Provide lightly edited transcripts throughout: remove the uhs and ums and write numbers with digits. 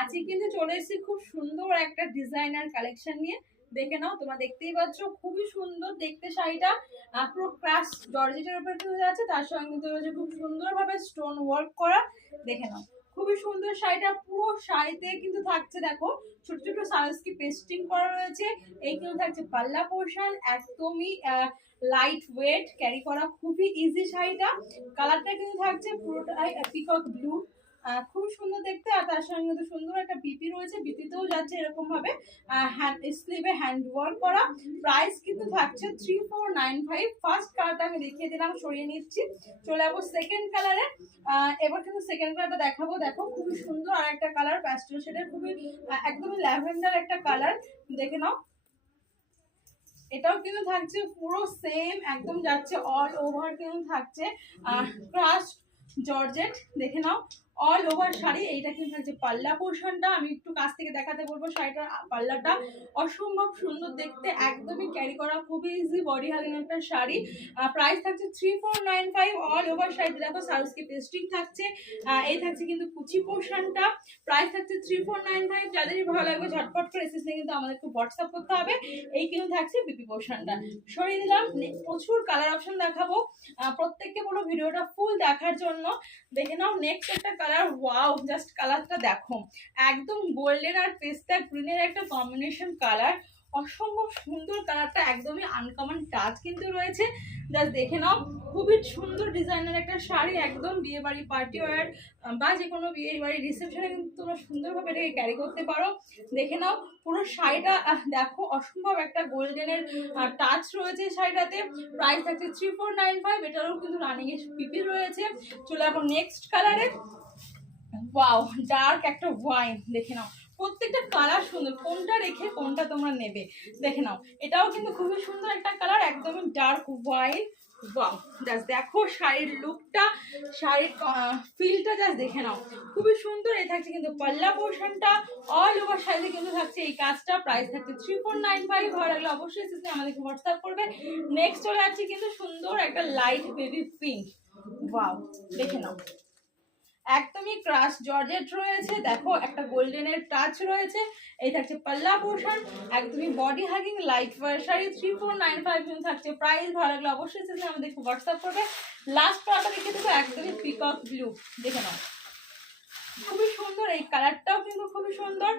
আজকে কিন্তু চলে এসেছি খুব সুন্দর একটা ডিজাইনার কালেকশন নিয়ে। দেখে নাও, তোমরা দেখতেই পাচ্ছ খুবই সুন্দর দেখতে শাড়িটা। পুরো ক্রাশ জর্জেটের উপর কিন্তু যাচ্ছে, তার সঙ্গে কিন্তু রয়েছে খুব সুন্দরভাবে স্টোন ওয়ার্ক করা। দেখে নাও খুবই সুন্দর শাড়িটা। পুরো শাড়িতে কিন্তু থাকছে দেখো ছোট ছোট সারস্কি পেস্টিং করা রয়েছে। এই কিন্তু থাকছে পাল্লা পোর্শন, একদমই লাইট ওয়েট, ক্যারি করা খুবই ইজি শাড়িটা। কালারটা কিন্তু থাকছে পুরোটাই পিকক ব্লু, খুব সুন্দর দেখতে। আর তার সঙ্গে কিন্তু সুন্দর একটা বিপি রয়েছে, বিপিতেও যাচ্ছে এরকম ভাবে হ্যান্ড স্লিভে হ্যান্ড ওয়ার্ক করা। প্রাইস কিন্তু থাকছে 3495। ফার্স্ট কালারটা আমি দেখিয়ে দিলাম, সরিয়ে নিচ্ছি। চলে যাবো সেকেন্ড কালারে। এবার কিন্তু সেকেন্ড কালারটা দেখাবো। দেখো খুবই সুন্দর আর একটা কালার, প্যাস্টেল শেডের, খুবই একদমই ল্যাভেন্ডার একটা কালার। দেখে নাও, এটাও কিন্তু থাকছে পুরো সেম, একদম যাচ্ছে অল ওভার কিন্তু থাকছে ক্রাশ জর্জেট। দেখে নাও অল ওভার শাড়ি। এইটা কিন্তু থাকছে পাল্লা পোর্শনটা। আমি একটু কাছ থেকে দেখাতে বলবো শাড়িটার পাল্লাটা অসম্ভব সুন্দর দেখতে, একদমই ক্যারি করা খুবই ইজি, বডি হাগিং একটা শাড়ি। প্রাইস থাকছে 3495। অল ওভার শাড়িতে দেখো সারস্কি পেস্টিং থাকছে। এই থাকছে কিন্তু কুচি পোর্শনটা। প্রাইস থাকছে 3495। যাদেরই ভালো লাগবে ঝটপট করে এসেছে কিন্তু আমাদেরকে হোয়াটসঅ্যাপ করতে হবে। এই কিন্তু থাকছে বিপি পোর্শনটা, সরিয়ে দিলাম। প্রচুর কালার অপশন দেখাবো, প্রত্যেককে বলো ভিডিওটা ফুল দেখার জন্য। দেখে নাও নেক্সট একটা কালার। ওয়াও, জাস্ট কালারটা দেখো, একদম গোল্ডেন আর পেস্তা গ্রিনের একটা কম্বিনেশন কালার। অসম্ভব সুন্দর কালারটা, একদমই আনকমন টাচ কিন্তু রয়েছে। জাস্ট দেখে নাও, খুবই সুন্দর ডিজাইনের একটা শাড়ি, একদম বিয়ে বাড়ি পার্টি ওয়ার বা যে কোনো বিয়ে বাড়ি রিসেপশনে কিন্তু তোমরা সুন্দরভাবে এটাকে ক্যারি করতে পারো। দেখে নাও পুরো শাড়িটা দেখো, অসম্ভব একটা গোল্ডেনের টাচ রয়েছে শাড়িটাতে। প্রাইস থাকছে 3495। এটারও কিন্তু রানিং এর পিপি রয়েছে। চলে যাবো নেক্সট কালারে। ওয়াও, ডার্ক একটা ওয়াইন। দেখে নাও প্রত্যেকটা কালার সুন্দর, কোনটা রেখে কোনটা তোমরা নেবে। দেখে নাও এটাও কিন্তু খুবই সুন্দর একটা কালার, একদমই ডার্ক ওয়াইন। ওয়াও, জাস্ট দেখো শাড়ির লুকটা, শাড়ির ফিলটা জাস্ট দেখে নাও, খুবই সুন্দর। এ থাকছে কিন্তু পাল্লা পোর্শনটা, অল ওভার শাড়িতে কিন্তু থাকছে এই কাজটা। প্রাইস থাকছে 3495। ভালো লাগলে অবশ্যই সিস্টেম আমাদেরকে হোয়াটসঅ্যাপ করবে। নেক্সট চলে যাচ্ছে কিন্তু সুন্দর একটা লাইট বেবি পিঙ্ক। ওয়াও, দেখে নাও একদমই ক্রাশ জর্জেট রয়েছে, দেখো একটা গোল্ডেনের টাচ রয়েছে। এই থাকছে পাল্লা পোর্শন, একদমই body hugging light wear sari. 3495 কিন্তু থাকছে প্রাইস। ভালো লাগলে অবশ্যই সেখানে আমাদের হোয়াটসঅ্যাপ করবে। লাস্ট কালারটা দেখে দেবো, একদমই পিকক ব্লু। দেখে নাও খুবই সুন্দর, এই কালারটাও কিন্তু খুবই সুন্দর।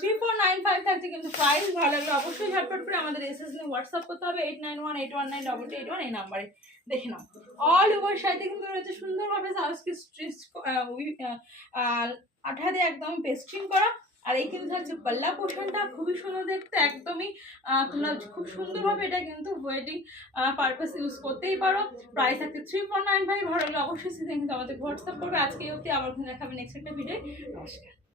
3495 থাকছে কিন্তু প্রাইস। ভালো লাগলে অবশ্যই ঝটপট করে আমাদের এসএস নিয়ে হোয়াটসঅ্যাপ করতে হবে 8918192281 এই নাম্বারে। দেখে নাও অল ওভার শাড়িতে কিন্তু রয়েছে সুন্দরভাবে সাউসকি স্ট্রিচ আঠা দিয়ে একদম পেস্টিং করা। আর এই কিন্তু থাকছে পাল্লা পোর্শনটা, খুবই সুন্দর দেখতে, একদমই তোমরা খুব সুন্দরভাবে এটা কিন্তু ওয়েডিং পারপাস ইউজ করতেই পারো। প্রাইস থাকছে 3495। ভালো লাগলে অবশ্যই সেটা কিন্তু আমাদের হোয়াটসঅ্যাপ করবে। আজকে অবধি, আবার দেখাবে নেক্সট একটা ভিডিও। নমস্কার।